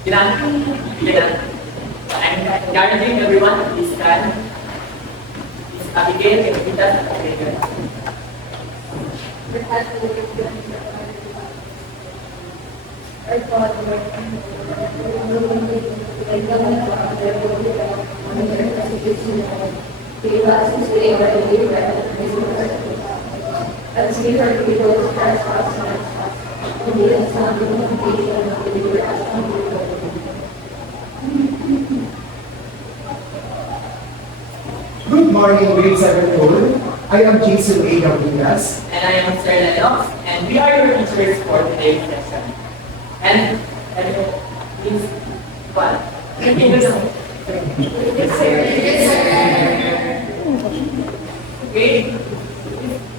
I'm encouraging everyone to please stand. Please Abigail, can you meet us? Good morning, grade 7 school. I am Jason A. Gavinas. And I am Sir Lennox, and we are your teachers for today's session. And please, what? Yes, sir. Okay.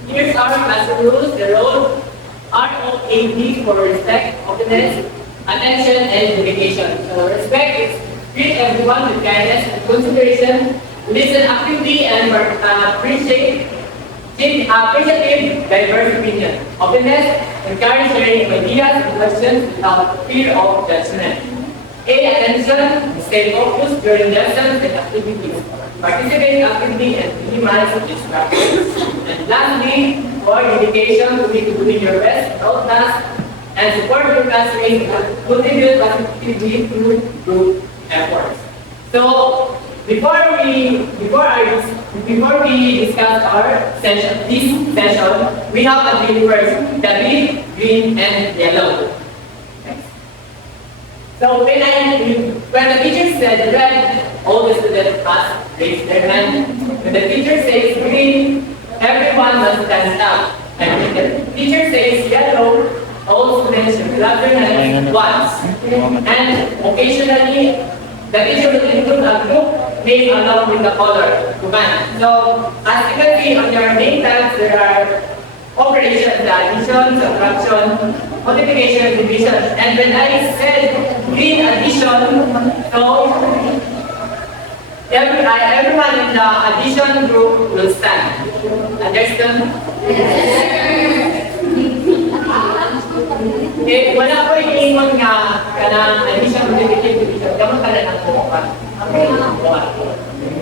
Here's our class rules. The roles ROAD for respect, openness, attention, and dedication. So respect is treat everyone with kindness and consideration, listen actively, and appreciate appreciative diverse opinion. Openness, encourage sharing ideas and questions without fear of judgment. A. Attention, stay focused during lessons and activities. Participate actively and minimize distractions. And lastly, for dedication to be doing your best in all tasks and support your classmates and contribute positively through group efforts. So before we discuss our session, we have a drill first: the red, green, and yellow. Next. So when the teacher said red, all the students must raise their hand. When the teacher says green, everyone must stand up. And when the teacher says yellow, all students should clap their hands once. And occasionally, the teacher will include a group name along with the color command. So as you can see on your name tags, there are operations, addition, subtraction, multiplication, division. And when I said green addition, so everyone in the addition group will stand. Understand? Eh, wala ko iingon nga kanang addition, multiplication, division. Kamu ka na ng buwan.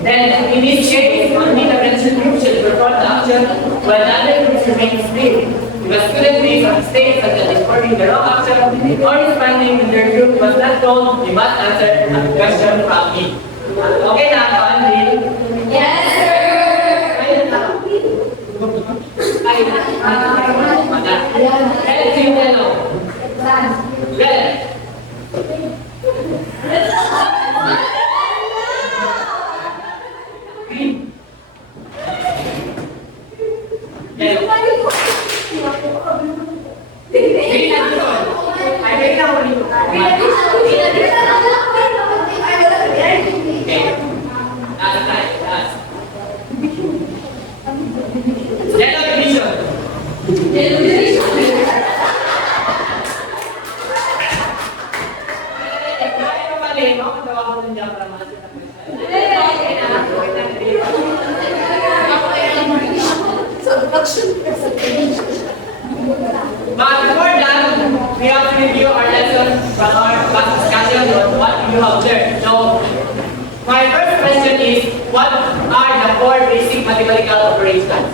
Then, in this case, only the mentioned group should perform the action while other groups remain still. If a student makes a mistake such as performing the wrong action or responding when their group was not told, you must answer a question from me. Okay na, Andrew? Yes, sir! Red, green, yellow. Red. Green. Yellow. Green addition. I make na mo dito. Okay. Last time. Last. Yellow division. But before that, we have to review our lesson from our past discussion on what you have learned. So, my first question is, what are the 4 basic mathematical operations?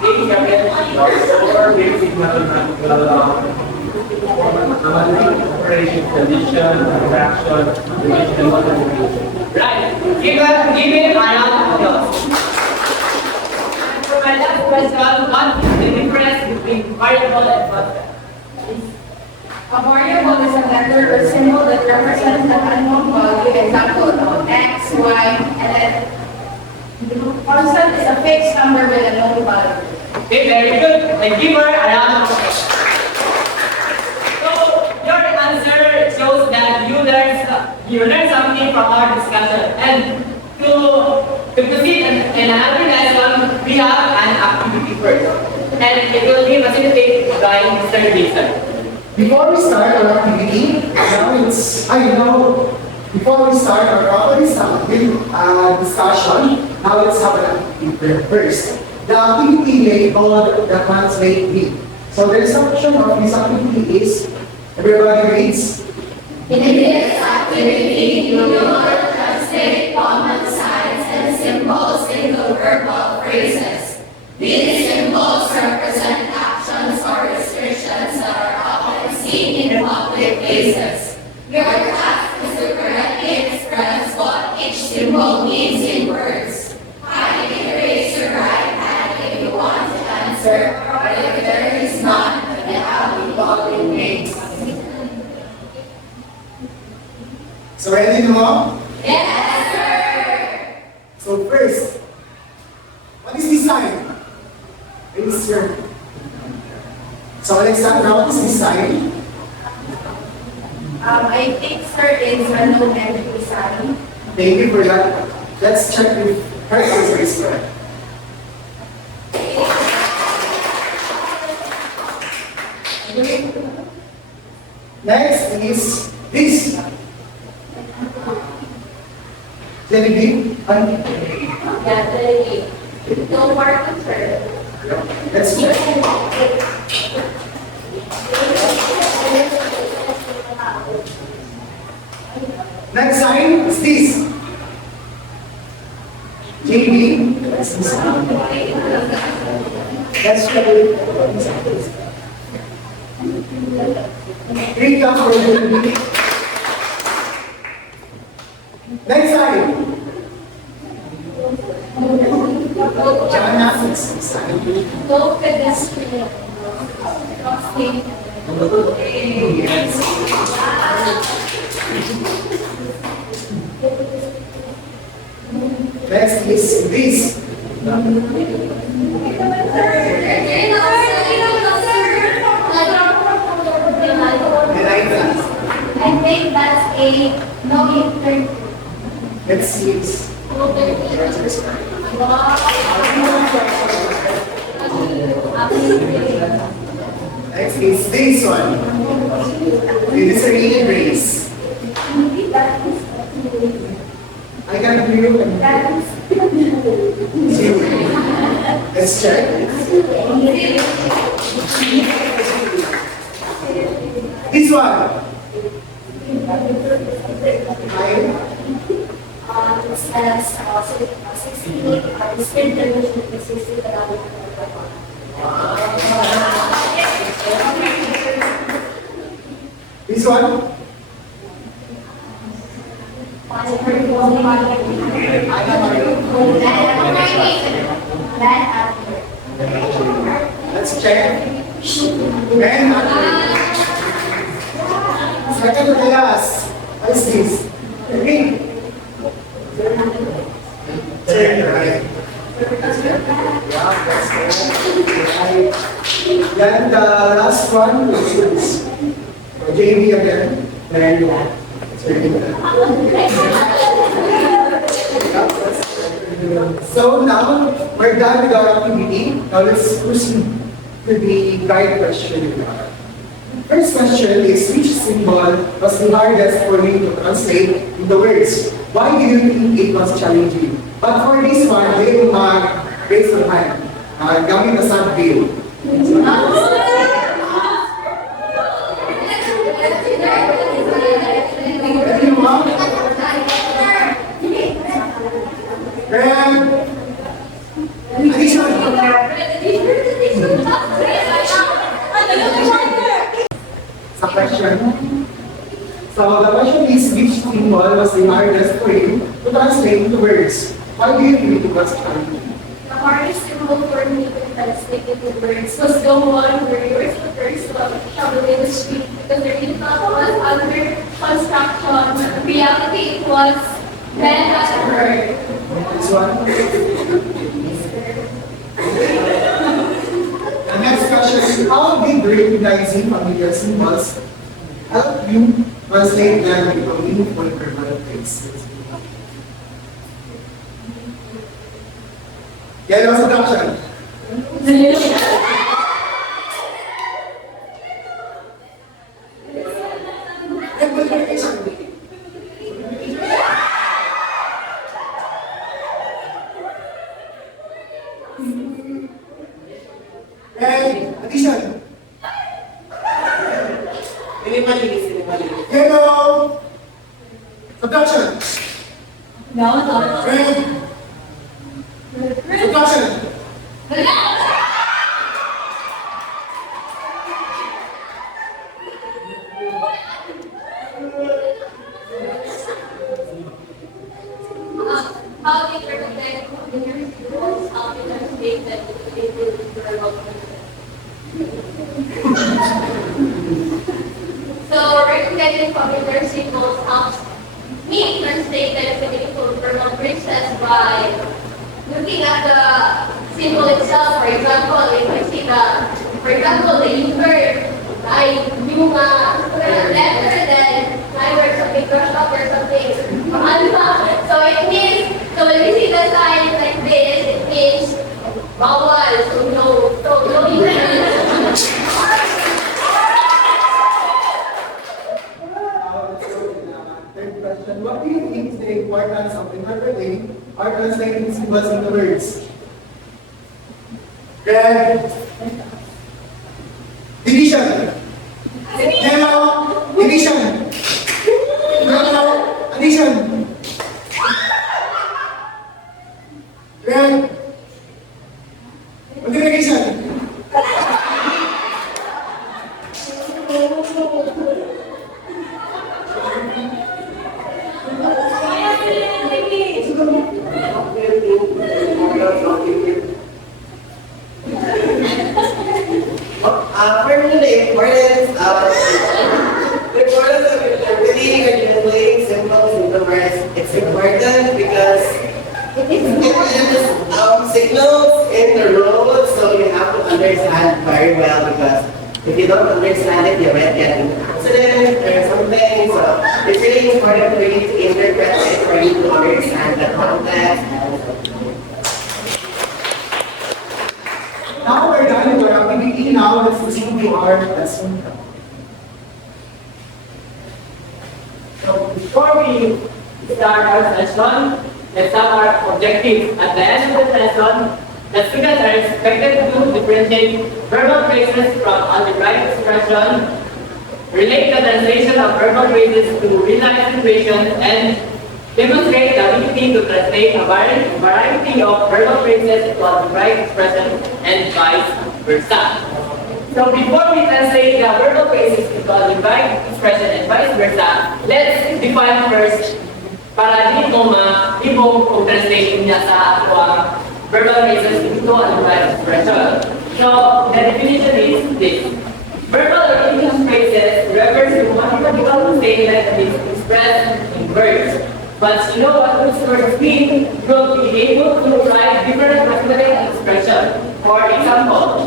Four basic mathematical operations: addition, subtraction, division, and multiplication. Right. Give it a round of applause. For my last question, what is the difference between variable and constant? A variable is a letter or symbol that represents an unknown value, example, x, y, and then constant is a fixed number with a known value. Okay, very good. And give her a round of applause. So, your answer shows that you learned something from our discussion. And to proceed in another lesson, we have an activity first. And it will be facilitated by Mr. Jason. Before we start our activity, before we start our proper discussion, now let's have an activity first. The activity labeled the translate me. So the instruction of this activity is Everybody reads. In this activity, you will translate common signs and symbols into verbal phrases. These symbols represent actions or restrictions that are often seen in public places. Your task is to correctly express what each symbol means in words. Kindly raise your right hand if you want to answer, or if there is none, then I will call your names. So ready to go? Yes, sir! So first, what is this sign? Raise your. So Alexandra, what is this sign? I think, sir, it's a no entry sign. Thank you for that. Let's check if her answer is correct. Next is this. Genevieve, Yeah, no market, sir. let's check. Next sign is this. JB, let's check it. Rika for JB. Next sign. Jana, next sign. No pedestrian. Crossing. Next is this. Delighted. I think that's a no intern. Let's see this. Next is this one. Glycerine grace. I can hear you. Zero. Let's check. This one. Nine. It says 68 distinct television assisted This one. Let's check. And second to the last. What is this? Green. Turn right. Yeah, that's right. Then the last one is JB again. Then so now we're done with our activity. Now let's proceed to the guide question. First question is, which symbol was the hardest for you to translate into words? Why do you think it was challenging? But for this one, they will raise your hand. Gamit na sa view. Red. Addition. Sa question. So the question is, which symbol was the hardest for you to translate into words? Why do you think it was challenging? The hardest symbol for me to translate into words was the one where you were supposed to shovel in the street because the rooftop was under construction. In reality, it was meant as a word. This one. The next question is, how did recognizing familiar symbols help you translate them into meaningful verbal phrases? Yellow subtraction. And addition. Lilipat Yellow. Subtraction. No. Red. Subtraction. How they represent the schools, how they state that they will So recognizing popular symbols helps me translate the political verbal phrases by looking at the symbol itself. For example, if I see for example, the word, I yung letter, then I word something crushed up or something. So it means, so when we see the sign like this, it means vowel, so no Third question. What do you think is the importance of interpreting or translating symbols into words? Red. Division. Yellow. Division. Yellow. Addition. Red. Multiplication. For me, the importance of interpreting and translating symbols into words, it's important because it signals in the road, so you have to understand very well because if you don't understand it, you might get an accident or something. So it's really important for you to interpret it, for you to understand the context. Now we're done with our activity. Now let's proceed to our lesson. So before we start our session, let's have our objective. At the end of the session, the students are expected to differentiate verbal phrases from algebraic expression, relate the translation of verbal phrases to real-life situations, and demonstrate the ability to translate a variety of verbal phrases to algebraic expressions and vice versa. So before we translate the verbal phrases into algebraic expression and vice versa, let's define first para di mo ma-ibog kung translate niya sa actual verbal phrases into algebraic expression. So the definition is this. Verbal or English phrases refers to mathematical statement that is expressed in words. But you know what those words mean? You'll be able to write different mathematical expressions. For example,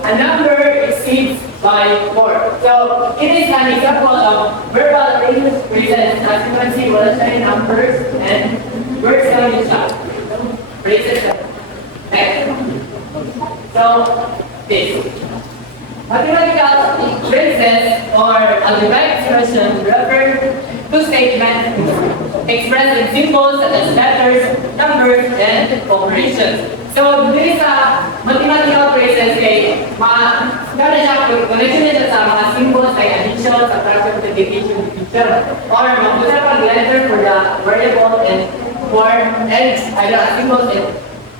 a number exceeds by 4. So it is an example of verbal English phrases. As you can see, we'll assign numbers and words on each other. Phrases. Okay. So this. Mathematical phrases or algebraic expressions refer to statements expressed in symbols such as letters, numbers, and operations. So, there is a mathematical phrases kay gano'n siya, connection nila sa mga symbols like addition, subtraction, multiplication, division, or mag-usa pag letter for the variable and for symbols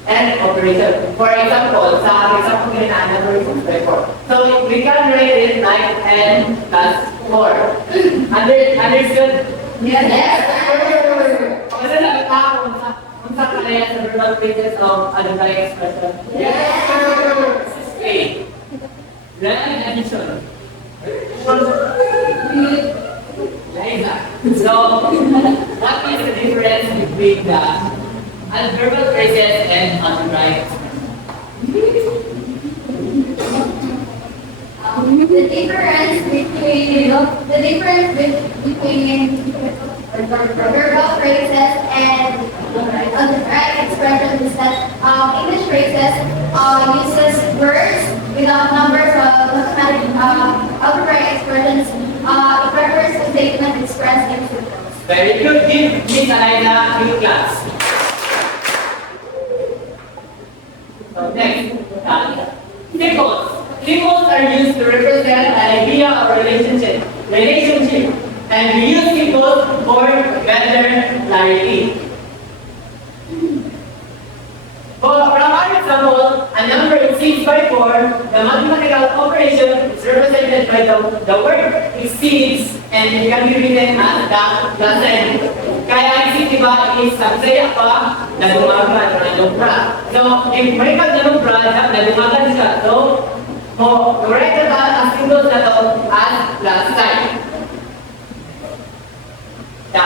and operation. For example, sa example nila na number is 4. So we can write it like n plus 4. Understood? Yes. Kasi nakita kung sa kanaya sa verbal phrases of algebraic expression. Yes. Okay. Then addition. Liza. So, what is the difference between the verbal phrases and algebraic expression? The difference between verbal phrases and algebraic expressions is that English phrases uses words without numbers, while algebraic expressions it refers to statement expressed in symbols. Very good. Give Miss Alina in class. So next, symbols. Symbols are used to represent an idea or relationship, and we use symbols for better clarity. For our example, a number exceeds by 4, the mathematical operation is represented by the word exceeds, and it can be written as the plus sign. Kaya exceed, diba, is sagsaya pa na dumagan na numbra. So, if may pag na numbra, na dumagan siya. So, correct na ang symbols na to as plus sign. The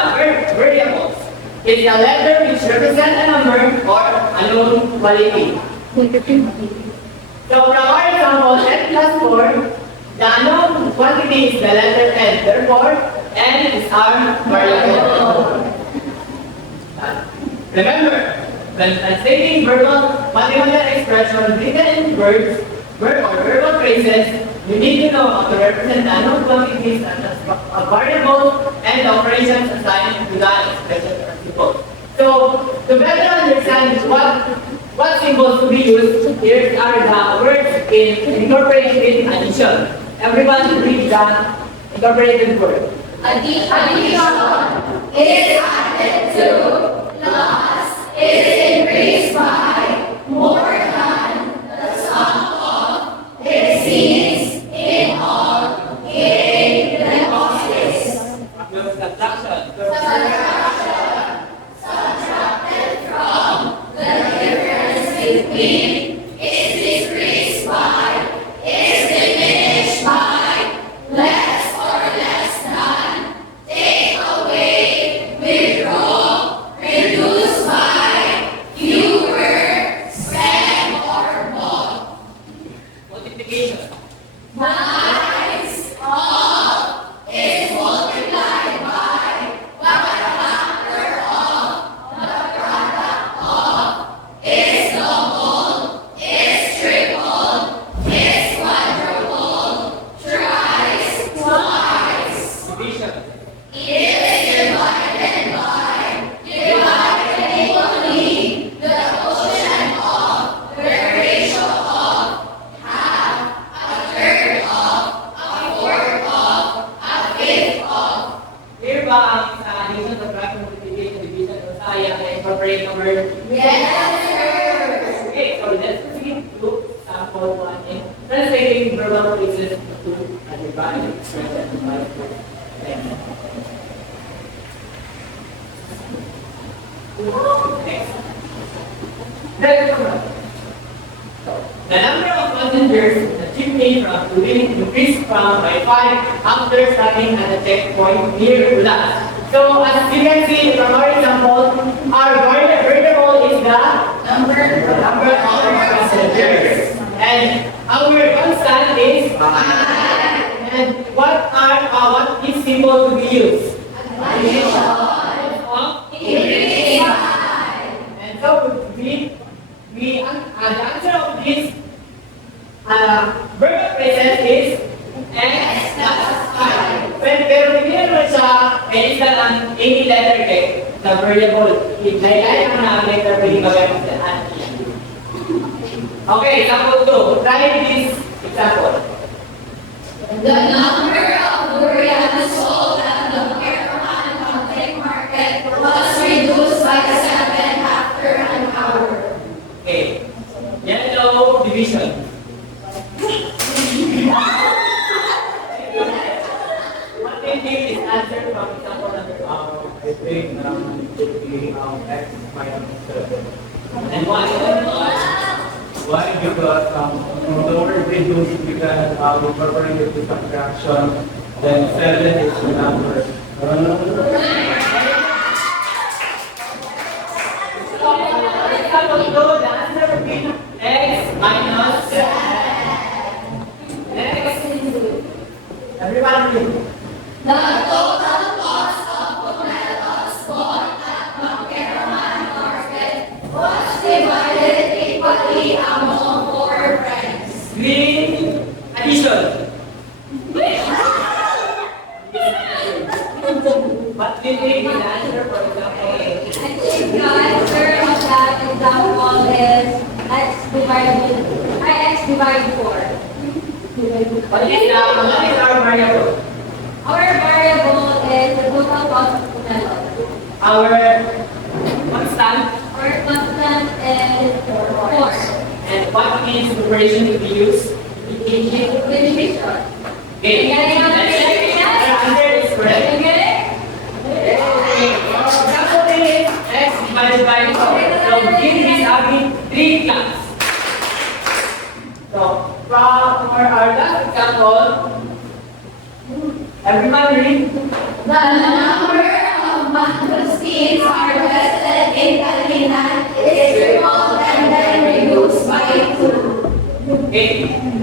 variables is a letter which represents a number or a known quality. So from our example, n plus 4, the unknown quantity is the letter n. Therefore, n is our variable. Remember, when translating verbal mathematical expression written in words, verb or verbal phrases, you need to know how to represent the unknown quantities as a variable and the operations assigned to that expression or symbol. So, to better understand what symbols to be used, here are the words in incorporated addition. Everyone read the incorporated word. Addition is added to, plus is increased by, more than, the sum of, exceeds, in all, in the office. Subtracted from, the difference between, is decreased by, is diminished by, less or less than, take away, withdraw, reduce by, fewer, spend or more. Multiplication. Times of is multiplied by what the factor of the product of is double, is triple, is quadruple, thrice, twice. Division. Is divided by, divided equally, the quotient of, the ratio of, half, a third of, a fourth of, a fifth of. Here ba ang sa addition, subtraction, multiplication, division, o sayang na incorporate the word? Yes, sir. Okay, so let's proceed to sample 1 in translating verbal phrases to a divine expression by text. Next. The number of passengers in the chimney from Turin increased from by 5 after stopping at the checkpoint near Ulas. So as you can see from our example, our variable is the number of passengers. And our constant is 5. And what is symbol to be used? Addition. Increasing by. And so the answer of this verbal phrases is x plus 5. Pero hindi naman siya may isa ng any letter K na variable. Kaya naman ang letter pwede magamit sa atin. Okay, example 2. Try this example. The number of durians sold at the Fairmont Public Market was reduced by 7 after an hour. Okay. Yellow division. What do you think is answer from example number 2? I think it would be x minus 7. And why? Why? Because the word reduce, we can incorporate it to subtraction, then 7 is the number. Example 2, the answer would be x minus 7. Next. Everyone read. The total cost of tomatoes bought at the Fairmont Market was divided equally among 4 friends. Green addition. What do you think is the answer for example A? I think the answer of that example is x divided 4. What is our variable? Our variable is the total cost of the melon. Our constant. Our constant is 4. And what is the operation to be used? Multiplication. Okay. Our answer is correct. Example is x divided by 4. So this is having 3 class. So for our last example, everyone read. The number of mangosteens harvested in Kalinan is tripled and then reduced by 2. Okay. And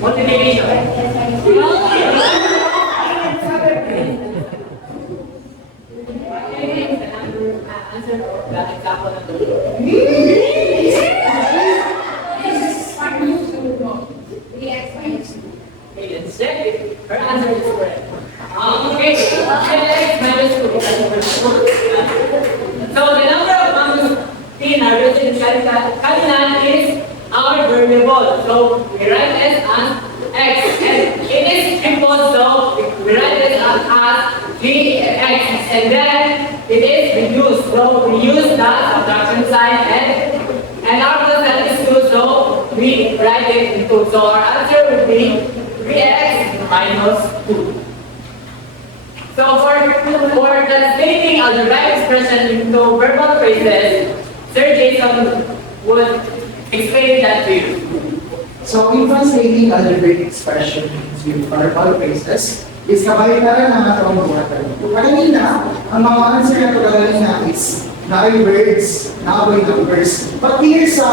multiplication. Answer for that example number 2. Okay, let's check if her answer is correct. Okay, x minus 2. So the number of mangosteens harvested in Kalinan is our variable. So we write it as x. And it is triple, so we write it as 3x. And then it is reduced. So we use the subtraction sign and our constant is 2, so we write it in 2. So our answer would be 3x minus 2. So for translating algebraic expression into verbal phrases, Sir Jason would explain that to you. So, in translating algebraic expression into verbal phrases, is kabaliktaran ng atong buhatan. Kanina, ang mga answer na pagkagaling na is words, numbers. But here sa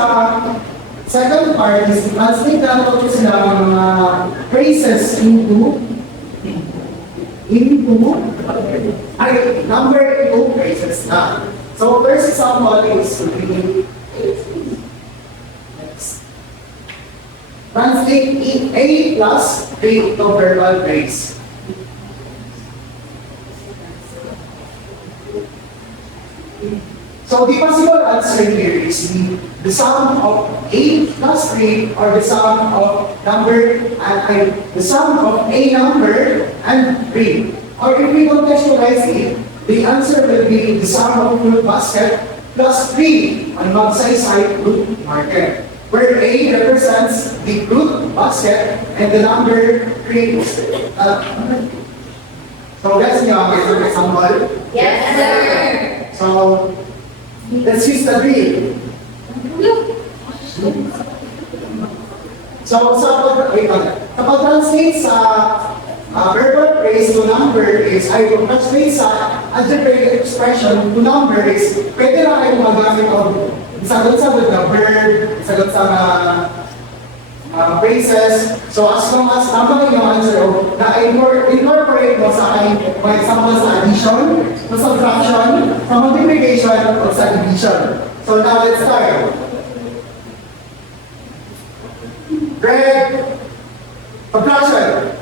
second part is translate natin ito sila mga phrases into number 2 phrases na. So, first example is next. Translate A plus B to verbal phrase. So the possible answer here is the sum of A plus 3 or the sum of the sum of A number and 3. Or if we contextualize it, the answer will be the sum of fruit basket plus 3 on multi-side fruit market, where A represents the fruit basket and the number 3 is so that's the example. Yes, sir. So let's use the drill. So kapag translate sa verbal phrase to number is, ay kung translate sa algebraic expression to number is, pwede na kayo magamit o sagot-sagot na verb, sagot sa phrases. So as long as tama yung answer o na-incorporate mo sa aking mga example sa addition, sa subtraction, sa multiplication, o sa division. So now let's start. Red, subtraction.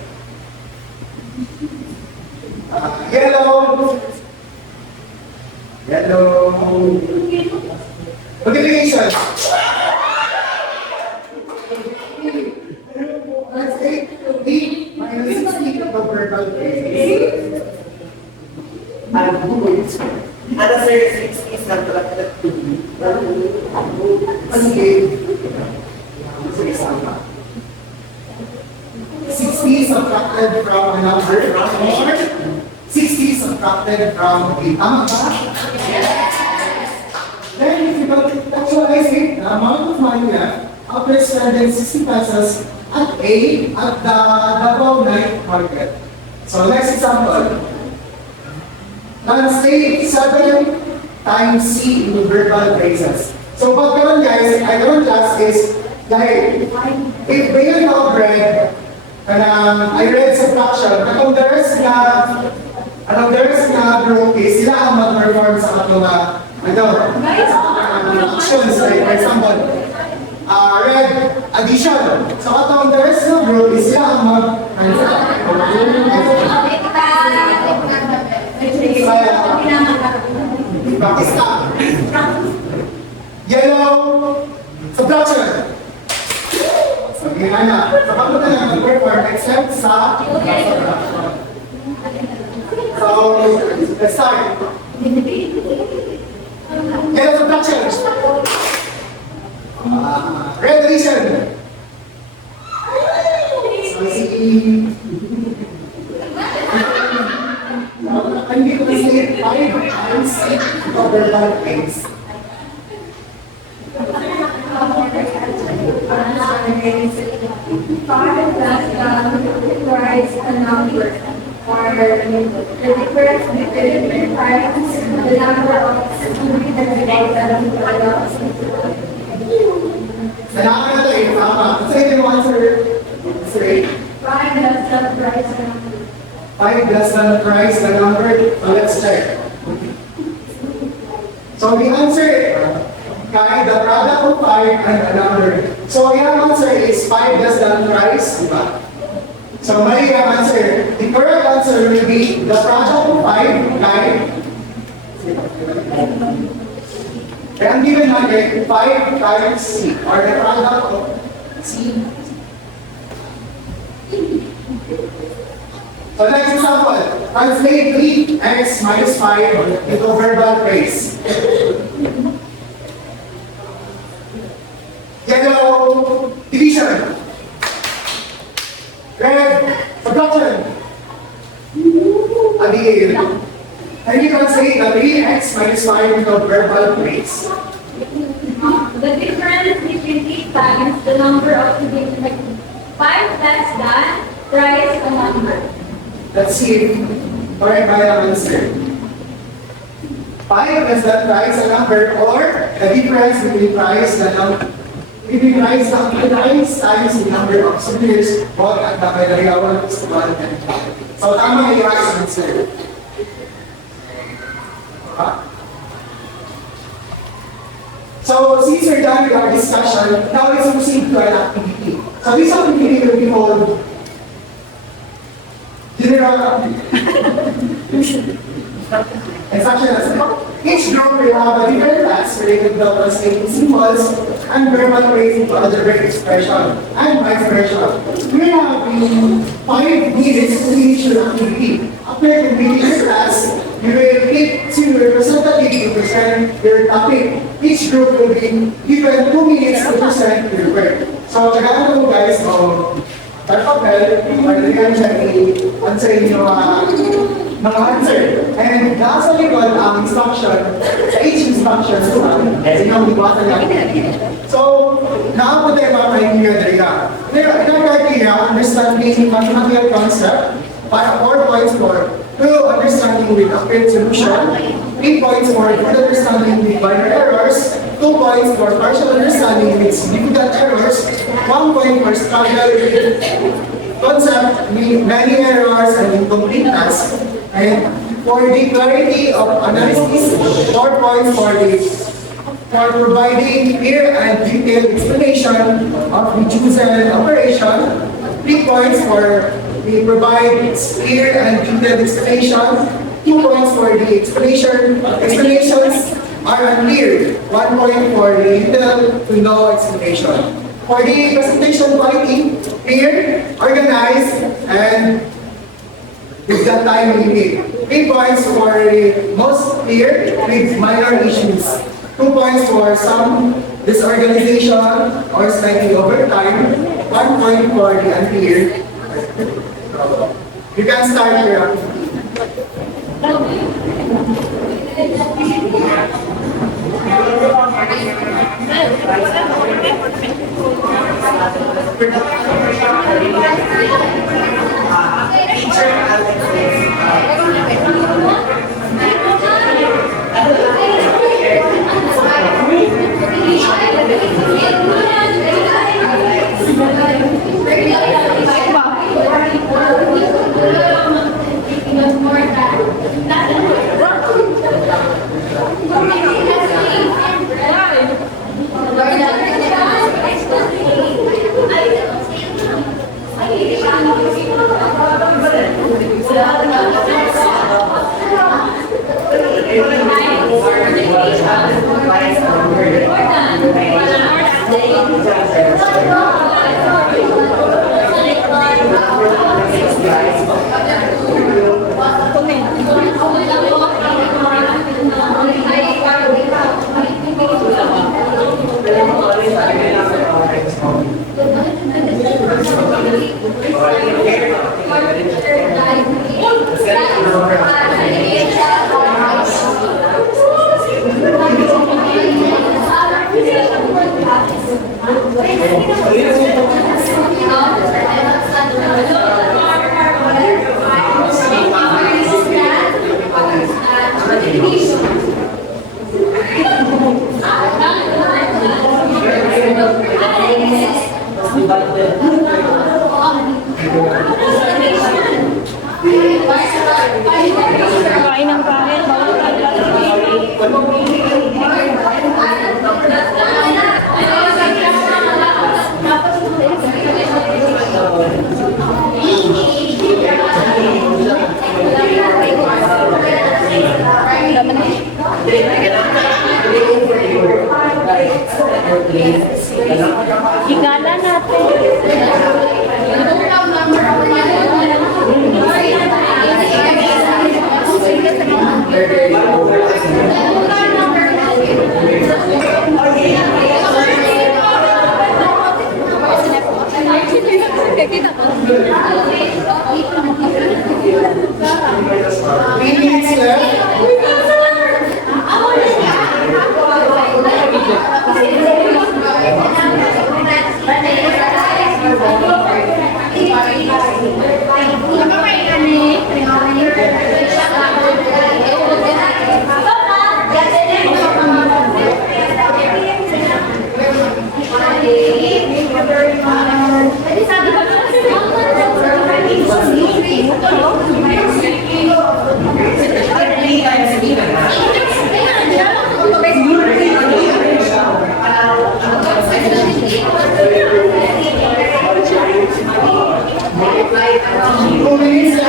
Yellow, multiplication. Let's take 8 minus 16 of verbal phrase. Ano sir, 6 is subtracted to B. Sige. Sige, sama. 60 subtracted from a number or 60 subtracted from a tama ba? Then if you contextualize it, the amount of money na after spending 60 pesos at A at the Davao Night Market. So next example. Translate 7 times C into verbal phrases. So pag ganun guys, ay ganun class is like, if Bayon of bread, I read subtraction, kung there's na group is, sila ang mag-perform sa katong actions, like for example, red addition. So katong there's no group is, sila ang Pakistan. Yellow subtraction. na. So, paano na lang mag-perform except sa subtraction? So, let's start. Kailan subtraction? Revolution. So, hindi ko kasi 5 times over 1 base. Five plus twice a number, or the difference between times the number of Kailangan na ito eh, tama. Kasi yung answer, answer 8. five plus twice a number. 5 does not rise the number. So let's check. So the answer, okay, the product of 5 and a number. So yung answer is 5 does not rise, diba? So mali yung answer. The correct answer will be the product of 5, okay? Kaya ang given natin, 5 times C, or the product of C. So next example, translate 3x minus 5 into verbal phrase. Yellow, division. Red, subtraction. Again, can you translate the 3x minus 5 into verbal phrase? The difference between 8 times the number of like 5 less than thrice a number. Let's see if correct by the answer. 5 is that price a number, or the difference between price and number. Between price times the number of souvenirs bought at the Pagariawan Festival and so tama yung answer. So since we're done with our discussion, now let's proceed to an activity. So this activity will be called general instruction as each group will have a different task related to translating symbols and verbal phrasing to algebraic expression and vice versa. We have 5 minutes to finish your activity. After completing your task, you will pick 2 representatives to present your topic. Each group will be given 2 minutes to present your work. So, tagalan mo guys, papel, pagdagan siya i-answer yung mga answer. And nasa likod ang instruction, sa each instruction, silang dibuatan lang. So, naabot tayo mga criteria dito. Ilang criteria, understanding mathematical concept, para 4 points for 2 understanding with accurate solution, 3 points for good understanding with binary errors, 2 points for partial understanding with significant errors, 1 point for struggle with concept with many errors and incompleteness, and for the clarity of analysis, 4 points for providing clear and detailed explanation of the chosen operation, 3 points for the provide clear and detailed explanation, 2 points for the explanations are unclear, 1 point for the little to no explanation. For the presentation quality, clear, organized, and with the time limit. 3 points for the most clear with minor issues. 2 points for some disorganization or slightly over time. 1 point for the unclear. You can start your activity. Important. Kain ng kain, bawal ka Higala natin. Three minutes left. Two minutes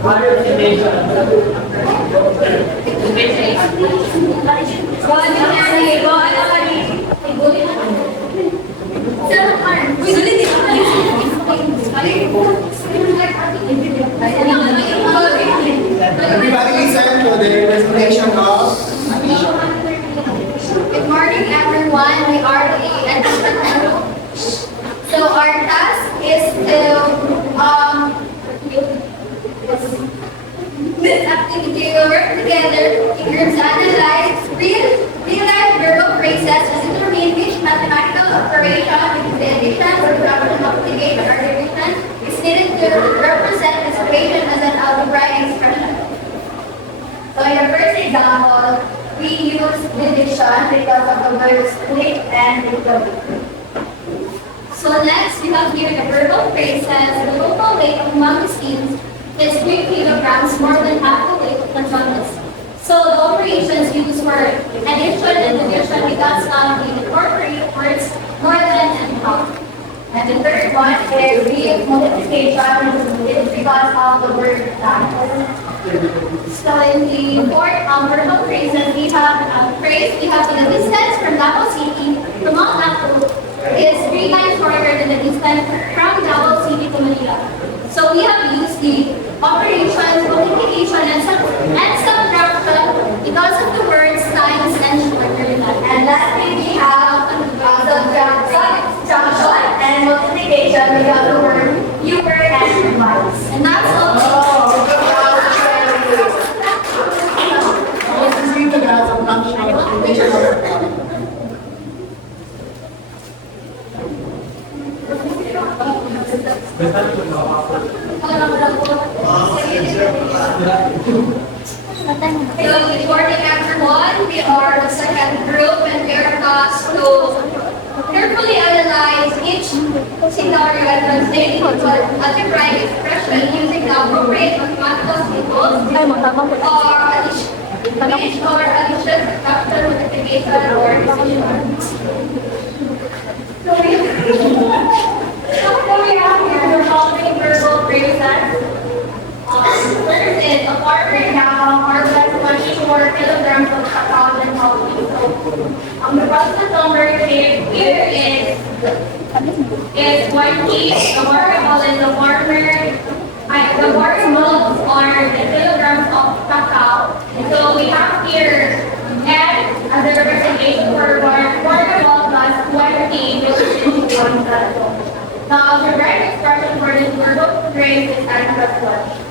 Higher foundation. Everybody listen to the presentation of Good morning, everyone. We are the entrepreneur. So our task is to this activity we work together in groups to analyze real-life verbal phrases to determine which mathematical operation, representation, or fraction multiplication or division is needed to represent this equation as an algebraic expression. So in the first example, we use division because of the word split and dividend. So next, we have here the verbal phrases. The total weight of mangosteens is 3 kilograms, more than half the weight of Lanchones. So the operations used for addition and division because we incorporate words more than and half. And the third one is we multiplication is because of the word that. So in the fourth verbal phrases, we have a phrase, we have the distance from Davao City to Mount Apo is 3 times shorter than the distance from Davao City to Manila. So we have used the operations, multiplication, and subtraction because of the words times and shorter than. And lastly, we have subtraction and multiplication. We have the word fewer and divides. And that's all. Let's read the guys of function. So good morning, everyone. We are the second group and we are tasked to carefully analyze each scenario and translate it into an algebraic expression using the appropriate mathematical symbols or addition, subtraction, multiplication, or division. So we have here the following verbal phrases. First is a farmer now harvests 24 kilograms of cacao and coffee. So the process number here is 20. The variable is the farmer. The variables are the kilograms of cacao. So we have here N as a representation for variable plus 20, which is 1 plus 1. Now the right expression for this verbal phrase is N plus 1.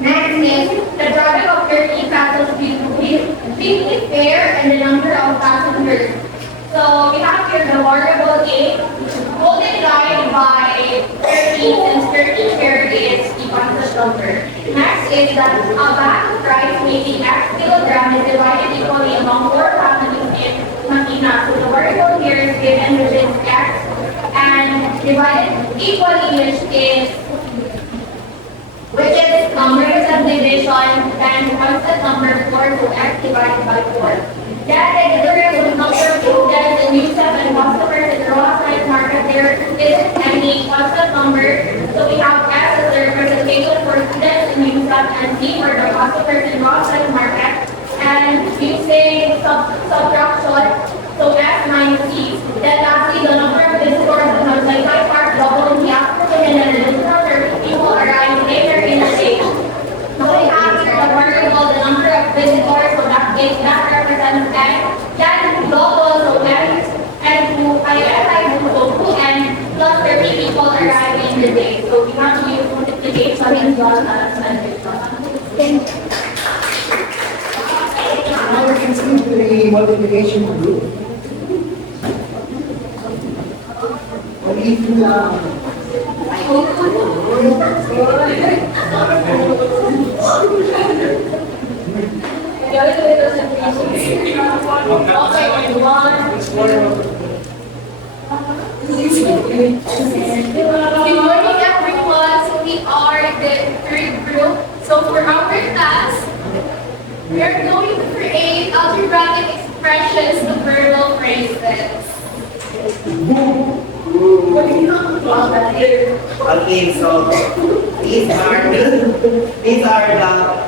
Next is the product of 30 pesos being fair and the number of passengers. So we have here the variable A multiplied by 30 since 30 here is the constant number. Next is that a bag of rice weighing X kilogram is divided equally among 4 families in Manila. So the variable here is given which is X and divided equally which is numbers of division and constant number 4 to X divided by 4. Then the difference with number of students in USEP and customers in the Rothschild market there isn't any constant number. So we have S as the representation for students in USEP and C for the customers in Rothschild market. And using subtraction, so S minus C. Then lastly, the number of visitors in the multiply part double in the afternoon and the number of people arrive later in the day. So we have here the variable, the number of visitors, so that represents N. Then double, so N, and so 2N plus 30 people arrive in the day. So we have to use multiplication as well as addition. Now we can see the multiplication group. If you Good morning, everyone. So we are the third group. So for our task, we are going to create algebraic expressions of verbal phrases. Okay, so these are the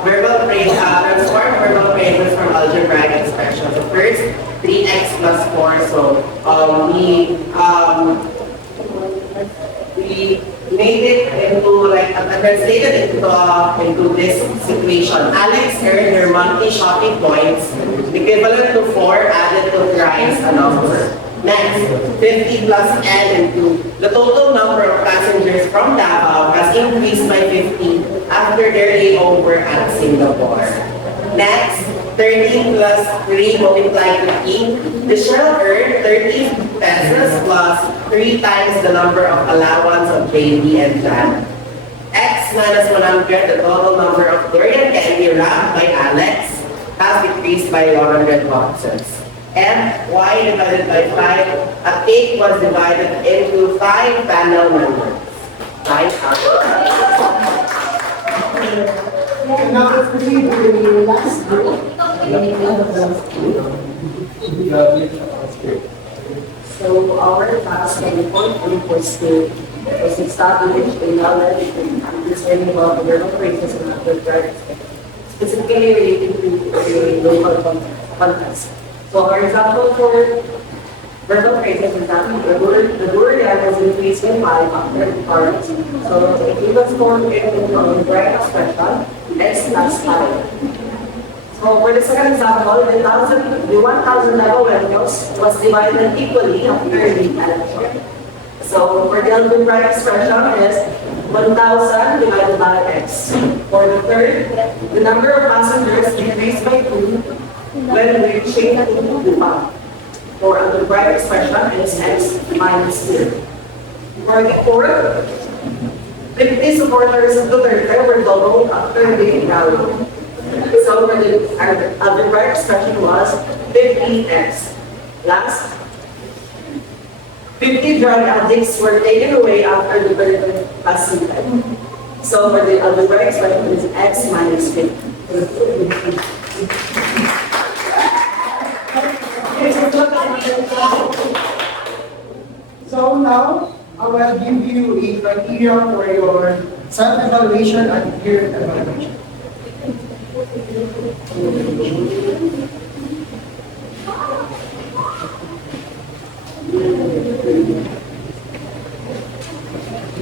verbal phrase, transform verbal phrases from algebraic expression. So first, 3x plus 4. So we made it into like translated into this situation. Alex earned her monthly shopping points equivalent to 4 added to thrice a number. Next, 50 plus n into the total number of passengers from Davao has increased by 50 after their layover at Singapore. Next, 13 plus 3 multiplied to 15. The shall earn 30 pesos plus 3 times the number of allowance of JD and Jan. X minus 100, the total number of durian candy wrapped by Alex, has decreased by 100 boxes. And y divided by 5, a cake was divided into 5 panel members. Right? And now let's proceed with the last group. So our task on the fourth group was to establish a knowledge and understanding about the verbal phrases and other verbs, specifically related to a local context. So our example for verbal phrases is that the durian was increased by 5 after the part. So it was formed into a direct expression, x plus 5. So for the second example, the 1,000 Nagawenos was divided equally after the addition. So for the algebraic expression is 1,000 divided by x. For the third, the number of passengers increased by 2 when reaching Dubai. For algebraic expression is x minus 2. For the fourth, 50 supporters of Duterte were doubled after the rally. So for the algebraic expression was 50x. Last, 50 drug addicts were taken away after the birth of suicide. So for the algebraic expression is x minus 50. So now, I will give you a criteria for your self-evaluation and peer evaluation.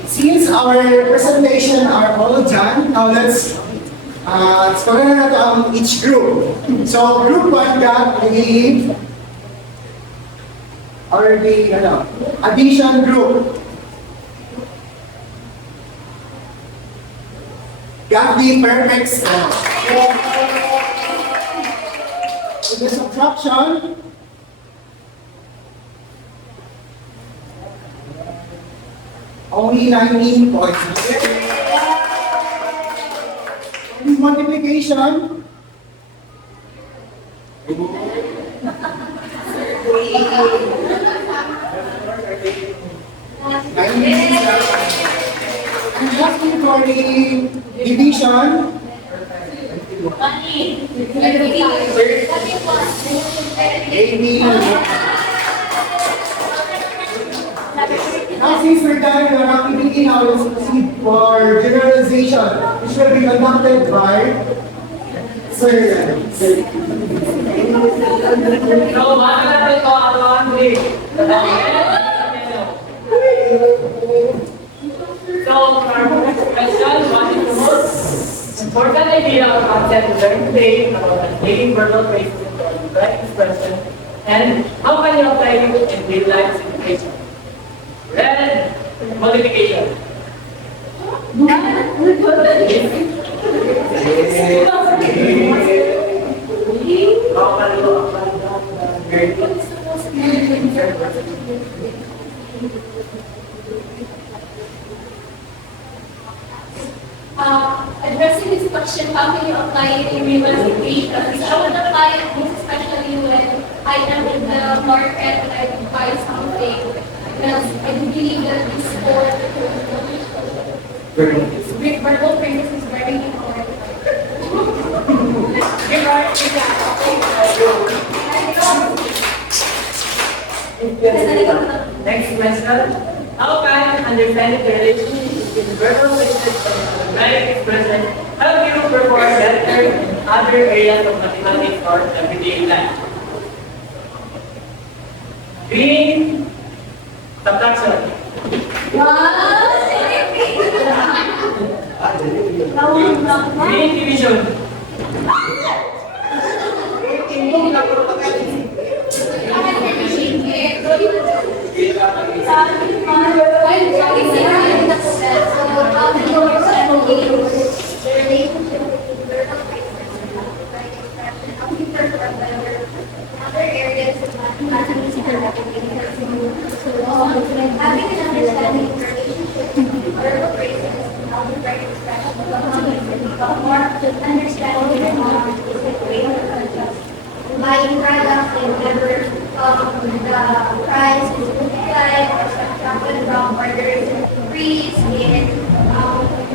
Since our presentation are all done, now let's explore each group. So group 1 got the addition group. Got the perfect score. So the subtraction, only 19 points. The multiplication, and lastly for the division, 80. Now since we're done with our activity, now let's proceed for generalization, which will be conducted by Sir. So, mana natin ito ang Andre. So, our next question, what is the most important idea or concept to learn today about translating verbal phrases into algebraic expression, and how can you apply it in real life situation? Red, multiplication. Addressing this question, how can you apply it in real life situations? I would apply it most especially when I am in the market and I buy something, because I do believe that this sport, verbal phrases is very important. You're right, exactly. Next question. How can understanding the relationship between verbal phrases and algebraic expression help you perform better in other areas of mathematics or everyday life? Green, subtraction. Green division. Having an understanding of the relationship between verbal phrases and algebraic expressions will help you become more understanding and knowledge is a great adjust. Buying products in whatever the price is multiplied or subtracted from orders increase in,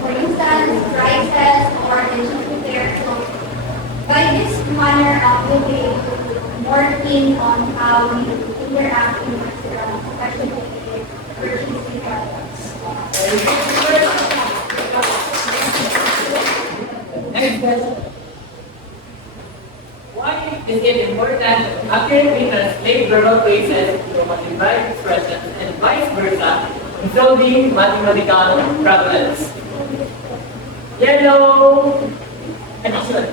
for instance, prices or the there. So by this manner, we'll be more keen on how we interact with especially purchasing products. Next question. Why is it important to accurately translate verbal phrases into mathematical expressions and vice versa in solving mathematical problems? Yellow addition.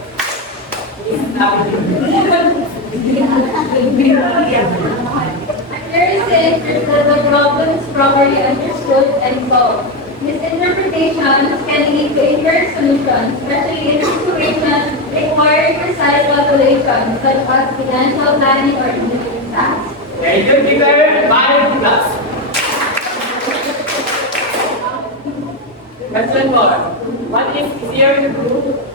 Understand that the problem is properly understood and solved. Misinterpretations can lead to incorrect solutions, especially in situations requiring precise calculations, such as financial planning or engineering tasks. Very good, Peter. 5 plus. Question 4. What is easier to do?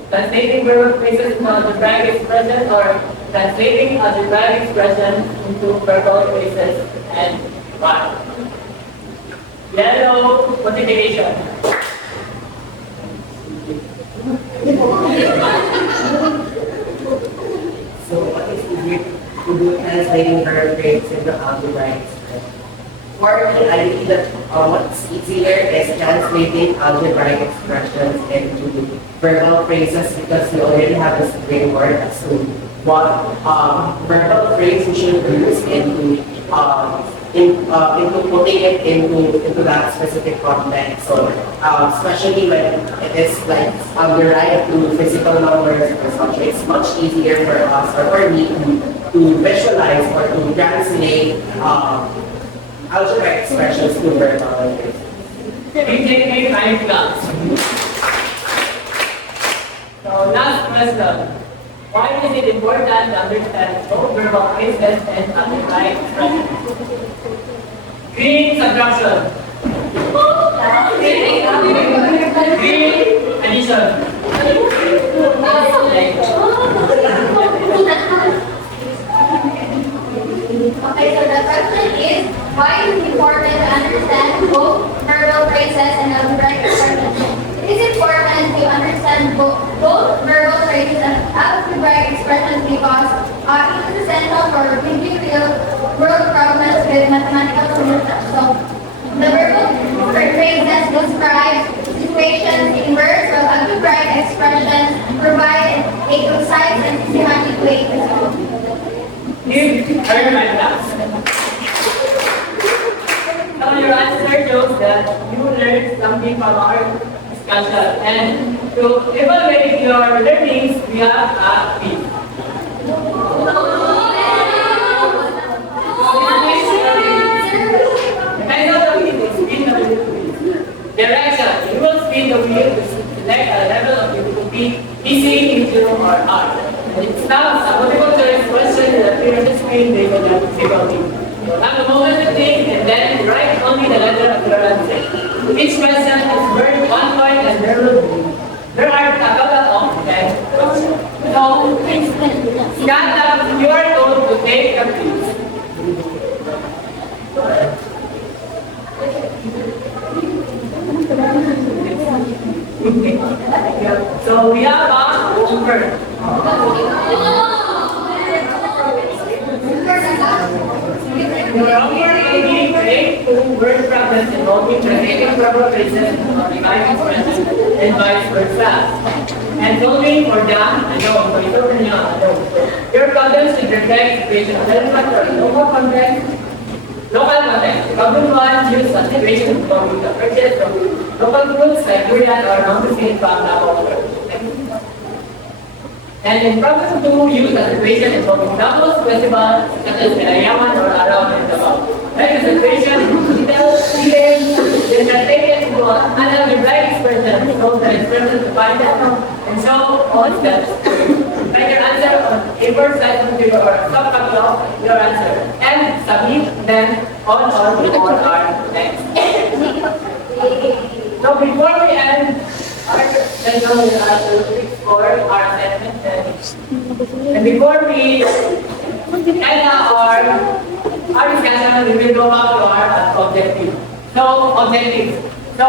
Translating verbal phrases into algebraic expression or translating algebraic expression into verbal phrases, and why? Yellow multiplication. So what is easier to do translating verb phrases into algebraic expression? For me, I believe that what's easier is translating algebraic expressions into verbal phrases because you already have this framework as to what verbal phrase you should use into putting it into that specific context. So especially when it is like derived to physical numbers or something, it's much easier for us or for me to visualize or to translate algebraic expressions to verbal phrases. PJK 5 plus. So last question. Why is it important to understand both verbal phrases and algebraic expressions? Green subtraction. Green addition. Okay, so the question is, why is it important to understand both verbal phrases and algebraic expressions? It is important to understand both verbal phrases and algebraic expressions because it is essential for thinking real-world problems with mathematical solutions. So, the verbal phrases describe situations in words, while algebraic expressions provide a concise and systematic way to solve. Give her my class. So your answer shows that you learned something from our discussion, and to evaluate your learnings, we have a quiz. Direction. You will spin the wheel to select a level of difficulty, easy, medium, or hard. And it's now a multiple choice question that appears on the screen based on the difficulty. You have a moment to think and then write only the letter of your answer. Each question is worth 1 point and there are a total of 10 questions. So, Scott, you are told to take a quiz. So we have a over. Number 18, create two word problems involving translating proper phrases or reviving expressions and vice versa. And solving for the your problems should reflect situational relevant or local context. Problem 1, use a situation from the purchase from local goods like durian or non-food from the offer. And in problem 2, use a situation involving doubles, festivals, such as Pinayaman or around in Davao. Like a situation, details, then the taken to another right expression, so the expression to find out, and so on steps. Write your answer on paper, slide onto your subcopy of your answer, and submit them on or before our next. So before we end our session, we have to for our assessment. And before we end our discussion, we will go back to our objective. So, objectives. So,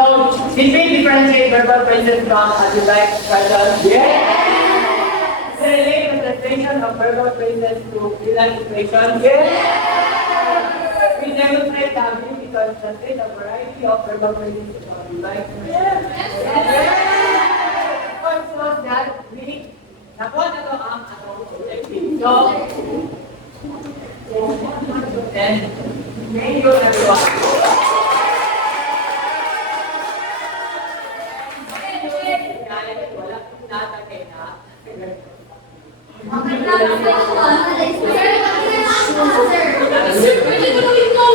did we differentiate verbal phrases from algebraic expressions? Yes! Relate the translation of verbal phrases to real expressions? Yes! We demonstrate the ability to translate a variety of verbal phrases to algebraic expressions? Yes! First was that we nakuha na to ang atong objective. So, and thank you everyone. Okay lang, sir. Sir, Sir, pwede ko na ito.